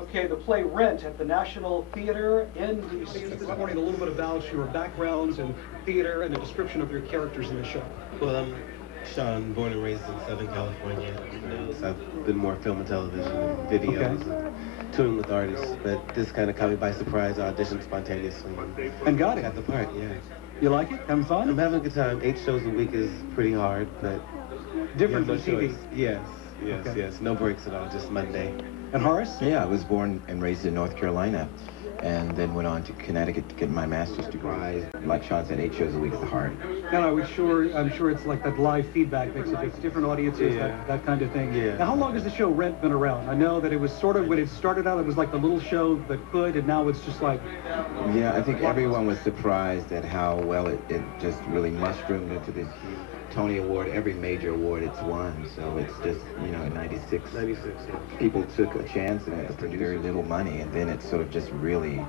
Okay, the play Rent at the National Theater in D.C. This morning, a little bit about your backgrounds in theater and a description of your characters in the show. Well, I'm Sean, born and raised in Southern California. So I've been more film and television and videos and touring with artists. But this kind of caught me by surprise. I auditioned spontaneously And got it. got the part, yeah. You like it? Having fun? I'm having a good time. 8 shows a week is pretty hard, but Different no from TV. choice. Yes, Okay. yes. No breaks at all, just Monday. And Horace? Yeah, I was born and raised in North Carolina, and then went on to Connecticut to get my master's degree. Like Sean said, 8 shows a week is hard. And I'm sure it's like that live feedback makes it. It's different audiences, Yeah. that kind of thing. Yeah. Now, how long has the show Rent been around? I know that it was sort of, when it started out, it was like the little show that could, and now it's just like... Yeah, I think everyone was surprised at how well it just really mushroomed into this huge Tony Award, every major award it's won. So it's just, you know, in 96, 96, yeah. people took a chance in it for very little money, and then it sort of just really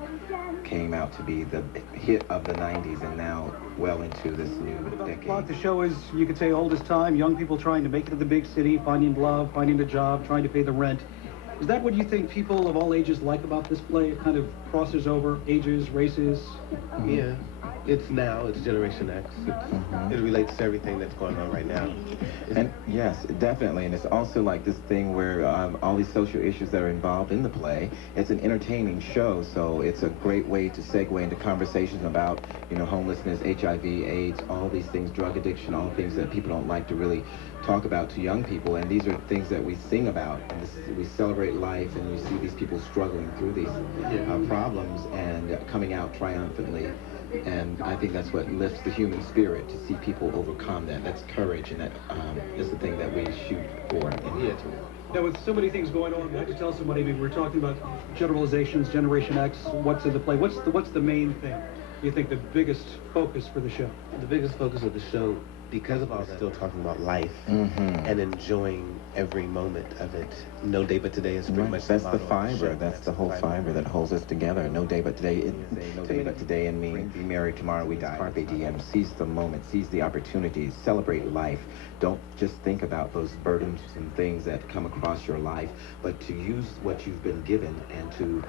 came out to be the hit of the 90s, and now well into this new decade. The show is, you could say, old as time, young people trying to make it in the big city, finding love, finding a job, trying to pay the rent. Is that what you think people of all ages like about this play? It kind of crosses over ages, races? Yeah. It's now, it's Generation X. It relates to everything that's going on right now. And yes, definitely, and it's also like this thing where all these social issues that are involved in the play, it's an entertaining show, so it's a great way to segue into conversations about, you know, homelessness, HIV, AIDS, all these things, drug addiction, all things that people don't like to really talk about to young people, and these are things that we sing about, and we celebrate life, and we see these people struggling through these problems and coming out triumphantly. And I think that's what lifts the human spirit, to see people overcome that. That's courage, and that is the thing that we shoot for in theater. Now, with so many things going on, we have to tell somebody. I mean, we're talking about generalizations, Generation X, what's in the play. What's the main thing you think the biggest focus for the show? The biggest focus of the show, because of all that, still talking about life and enjoying every moment of it. No day but today is pretty much That's the the motto of fiber. show. That's the whole fiber that holds us together. No day but today. No day but today and me. Be married tomorrow we die. Carpe diem. Seize the moment. Seize the opportunities. Celebrate life. Don't just think about those burdens and things that come across your life, but to use what you've been given and to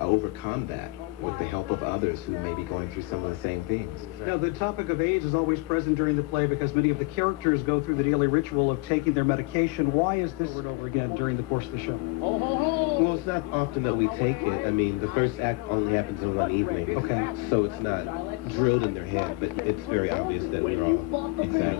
overcome that with the help of others who may be going through some of the same things. Now, the topic of AIDS is always present during the play because many of the characters go through the daily ritual of taking their medication. Why is this over and over again during the course of the show? Well, it's not often that we take it. I mean, the first act only happens in one evening. Okay. So it's not drilled in their head, but it's very obvious that we're all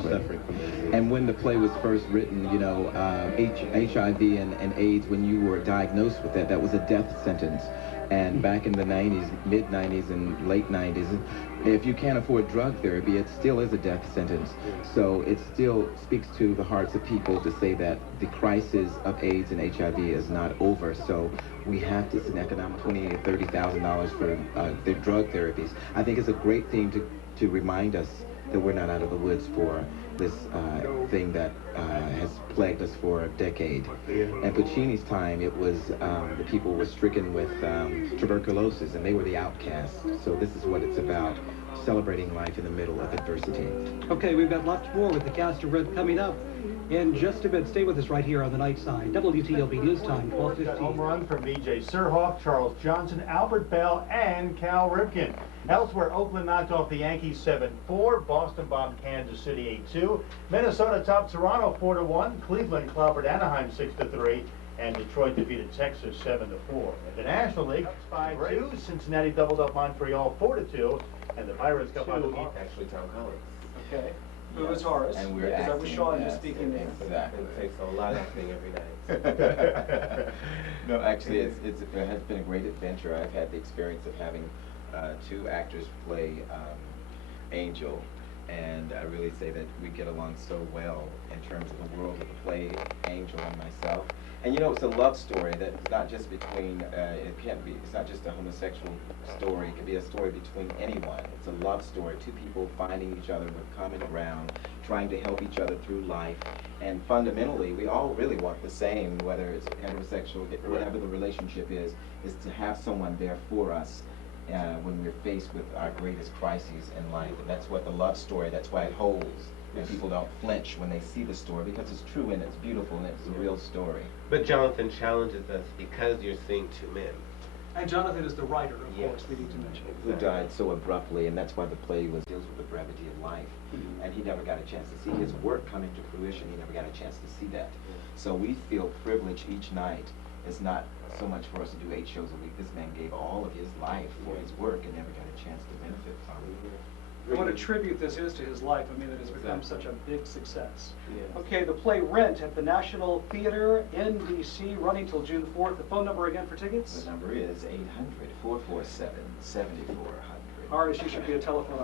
suffering from this. And when the play was first written, you know, HIV and AIDS, when you were diagnosed with that, that was a death sentence. And back in the 90s, mid-90s and late 90s, if you can't afford drug therapy, it still is a death sentence. So it still speaks to the hearts of people to say that the crisis of AIDS and HIV is not over. So we have to, it's an economic $20,000 to $30,000 for their drug therapies. I think it's a great thing to remind us that we're not out of the woods for this thing that has plagued us for a decade. At Puccini's time, it was the people were stricken with tuberculosis, and they were the outcasts. So this is what it's about, celebrating life in the middle of adversity. Okay, we've got lots more with the cast of Rent coming up in just a bit. Stay with us right here on the Night Side. WTOP News Time, 12:15. Home run from B.J. Surhoff, Charles Johnson, Albert Bell, and Cal Ripken. Elsewhere, Oakland knocked off the Yankees 7-4. Boston bombed Kansas City 8-2. Minnesota topped Toronto 4-1. Cleveland clobbered Anaheim 6-3. And Detroit defeated Texas 7-4. In the National League, 5-2. Cincinnati doubled up Montreal 4-2. And the Pirates got by the ball. Actually, Tom Collins. Okay. Who was Horace? And we're Because that was Sean acting, just speaking there. Exactly. It takes a lot of acting every night. No, actually, it has been a great adventure. I've had the experience of having 2 actors play Angel, and I really say that we get along so well in terms of the world of the play, Angel and myself. And you know, it's a love story that's not just between, it's not just a homosexual story. It can be a story between anyone. It's a love story, 2 people finding each other with common ground, trying to help each other through life. And fundamentally, we all really want the same, whether it's heterosexual, whatever the relationship is to have someone there for us when we're faced with our greatest crises in life. And that's what the love story, that's why it holds and people don't flinch when they see the story because it's true and it's beautiful and it's a real story. But Jonathan challenges us because you're seeing two men. And Jonathan is the writer, of Yes. course, we need to mention. Who died so abruptly, and that's why the play deals with the brevity of life. And he never got a chance to see his work coming to fruition. He never got a chance to see that. So we feel privileged each night. It's not so much for us to do 8 shows a week. This man gave all of his life for his work and never got a chance to benefit from it. What a tribute this is to his life. I mean, it has become Exactly. such a big success. Yes. Okay, the play Rent at the National Theater, NBC, running till June 4th. The phone number again for tickets? The number is 800-447-7400. Horace, you should be a telephone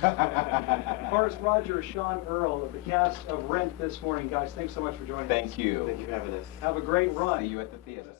operator. Horace Rogers, Sean Earl of the cast of Rent this morning. Guys, thanks so much for joining us. Thank you. Thank you for having us. Have a great run. See you at the theater.